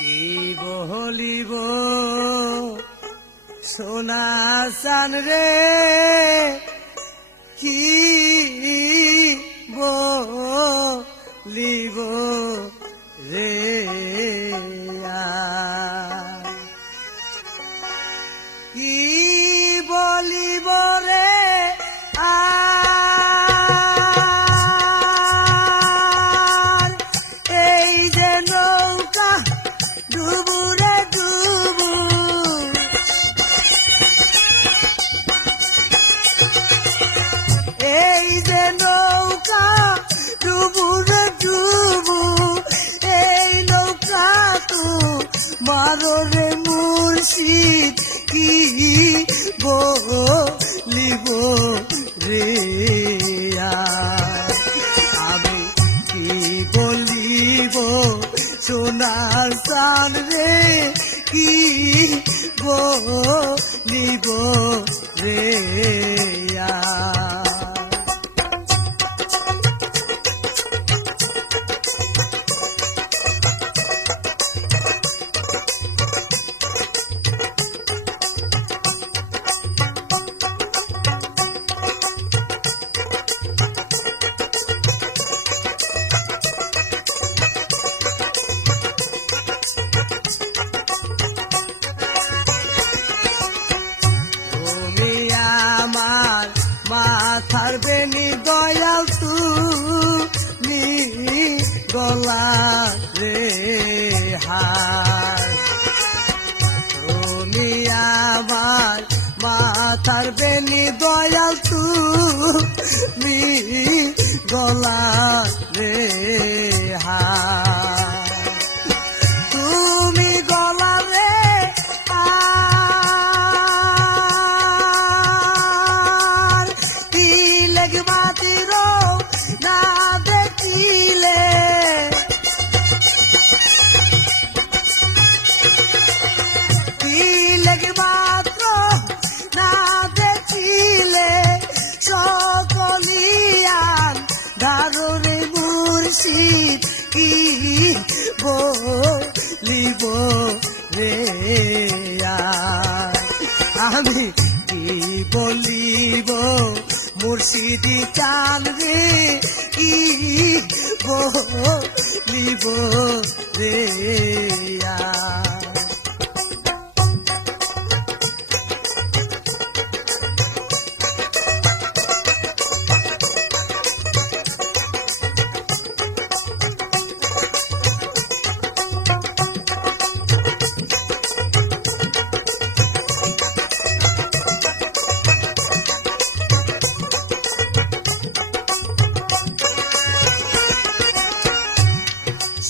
কি বলিব সোনা চান রে, কি বলিব রে কি বলিব রে এই যে নৌকা ডুবু রে ডুবু, এই যে নৌকা ডুবু রে ডুবু, এই নৌকা তো মারো রে মুর্শিদ, কি বলিব রে আমি কি বলিব সোনার চান রে, কি বলিব রে মাথার বেনি দয়াল তুমি গলা রে হার, তুমি আমার মাথার বেনি দয়াল তুমি গলা রে হার, তুমি গলা রে ধারণে মুর্শিদ, কি বলিব রে আমি কি বলিব মুর্শিদি চান রে, কি বলিব রে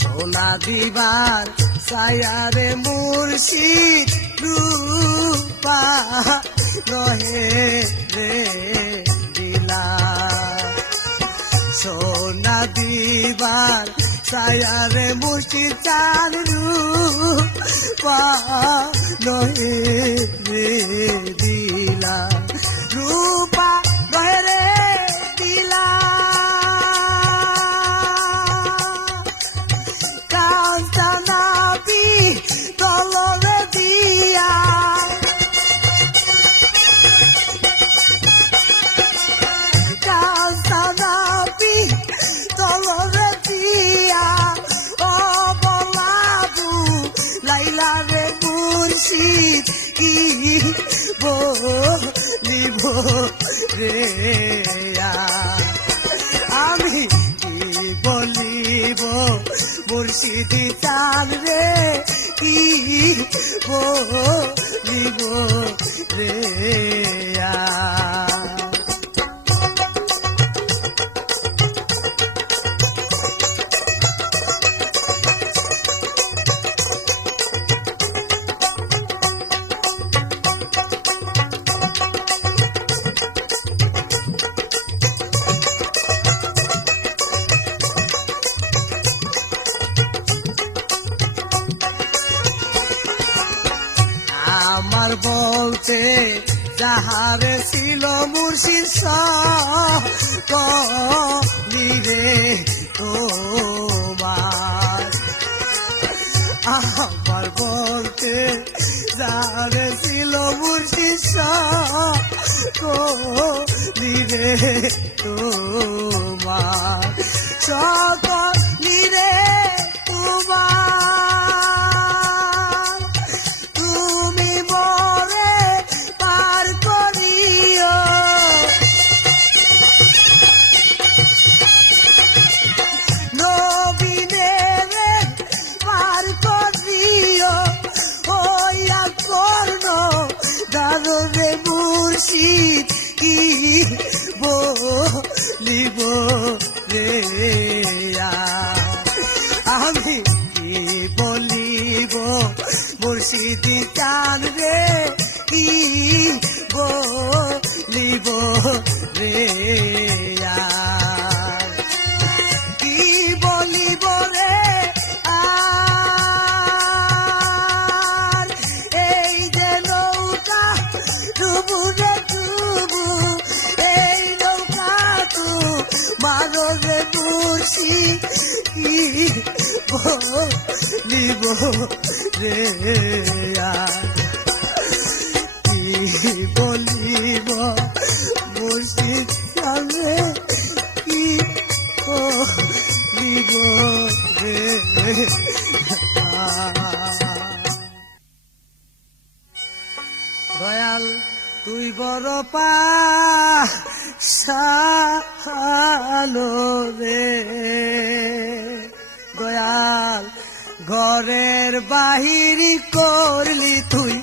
সোনা দিবার সায়ারে মুর্শিদ রূপা রহে রে দিলা, সোনা দিবার সায়ারে মুর্শিদ চান রূপা রহে রে দিলা, রূপা রহে রে দিলা, তলবে দিয়া কান্তানাপি তলবে দিয়া, ও বলাবু লাইলা রে মুর্শিদ, কি বলিব রে আমি কি বলিব মুর্শিদি চান রে, কি বলিব রে আমার বলতে যাহারে ছিল মুর্শিদ সকলি রে তোমার, আমার বলতে যারে ছিল মুর্শিদ সকলিরে তোমার সকলিরে তোমার তুমি মরে পার করিও নবীনে পার করিও ওয়া করন দারবে মুর্শিদ কি বলিব রে আমি কি বলিব মুর্শিদ চাঁদ রে কি বলিব রে কি বলিব রে আর এই যে নৌকা ডুবু রে ডুবু এই নৌকা তু মানো রে মুর্শিদ কি বলিব রে কি বলিব মুর্শিদ সঙ্গে কি বলিব রে দয়াল তুই বড় পালো রে দয়াল ঘরের বাহির করলি তুই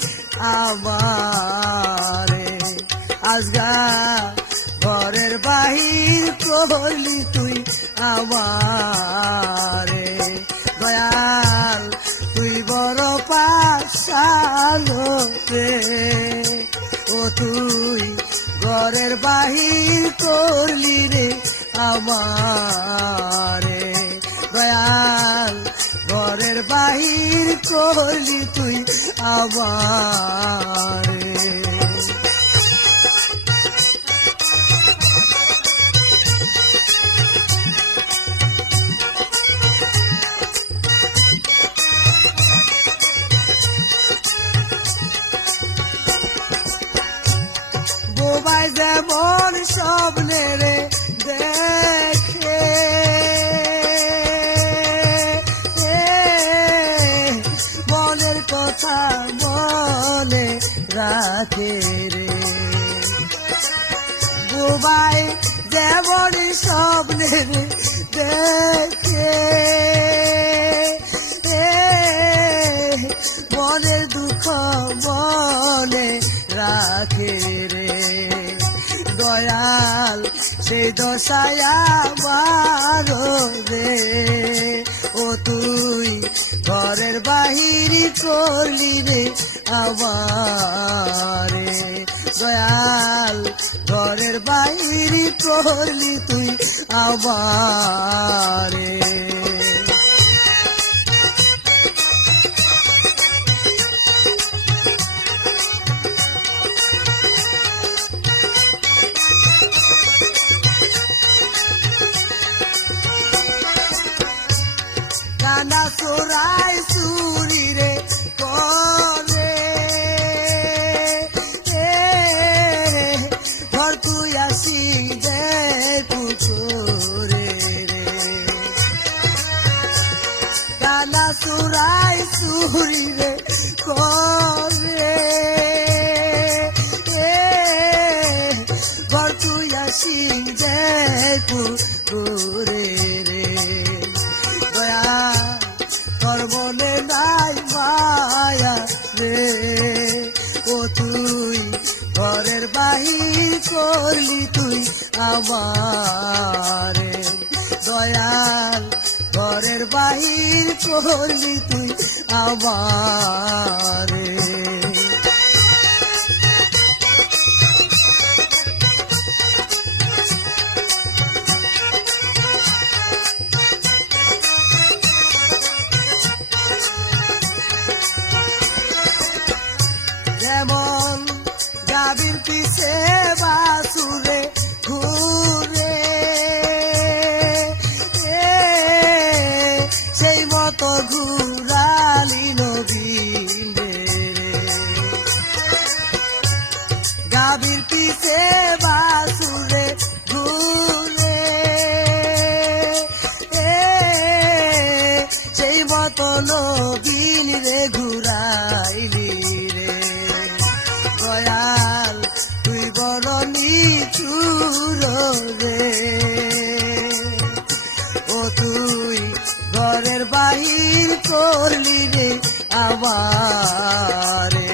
আমারে আজগা ঘরের বাহির করলি তুই আমারে দয়াল তুই বড় পালো রে ও তুই ঘরের বাহির করলি রে আমারে দয়াল ঘরের বাহির করলি তুই আমারে বোবাই যেমন স্বপ্নে রে দেখে মনের কথা মনে রাখে রে বোবাই যেমন স্বপ্নে রে দেখে মনের দুঃখ মনে রাখে রে দয়াল সেই দশায় আমারো রে ও তুই ঘরের বাহির করলি রে আমারে দয়াল ঘরের বাহির করলি তুই আমারে কানা চোরাই চুরি রে করে ঘর তুই আসি দে পুকুরে রে কানা চোরাই চুরি রে করে ঘর তুই আসি দে পুকুরে রে তোর মনে নাই মায়া রে ও তুই ঘরের বাহির করলি তুই আমারে দয়াল ঘরের বাহির করলি তুই আমারে যেমন গাভীর পিছে বাসুরে ঘুরে সেই মতো ঘুরালি দিন রে ঘুরাইলি রে দয়াল তুই বড় নিঠুর রে ও তুই ঘরের বাহির করলি রে আমারে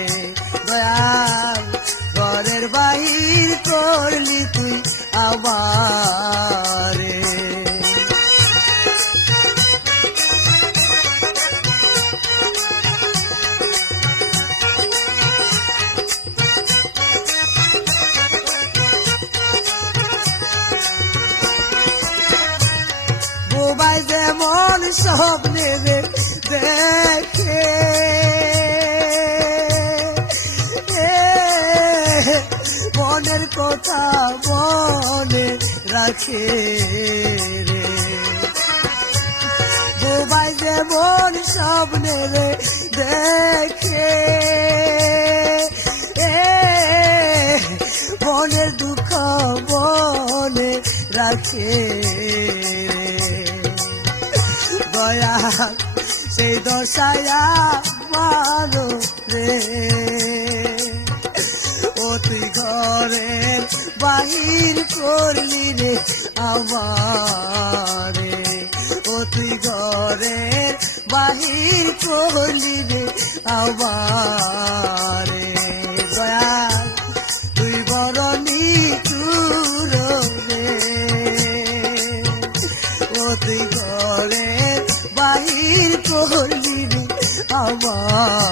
দয়াল ঘরের বাহির করলি তুই আমারে বোবাই যেমন স্বপ্নে দেখে মনের কথা মনে রাখে রে বোবাই যেমন স্বপ্নে দেখে মনের দুঃখ মনে রাখে দয়া সেই দশায়া মারো রে ও তুই ঘরের বাহির করলি রে আমারে ও তুই ঘরের বাহির করলি রে আমারে দয়া তুই বড় নিঠুর রে ও তুই ঘরের বাহির করলি রে আমার